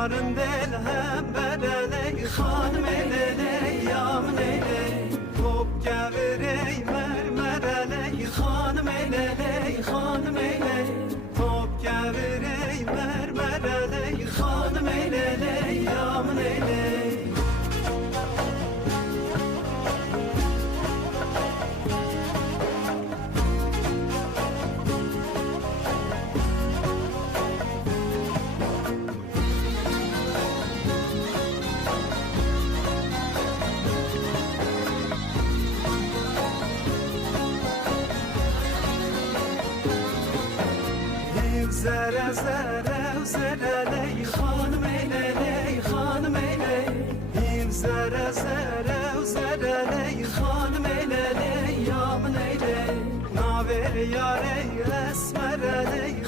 yarın del hem bereley hanım eleley yamın eley top gevirey mermereley hanım eleley hanım eley top gevirey mermereley hanım eleley yamın eley. Zere zere zereley hanım eyleley hanım eyley Him zere zere zereley hanım eyleley yamın eyley Naver yarey esmereley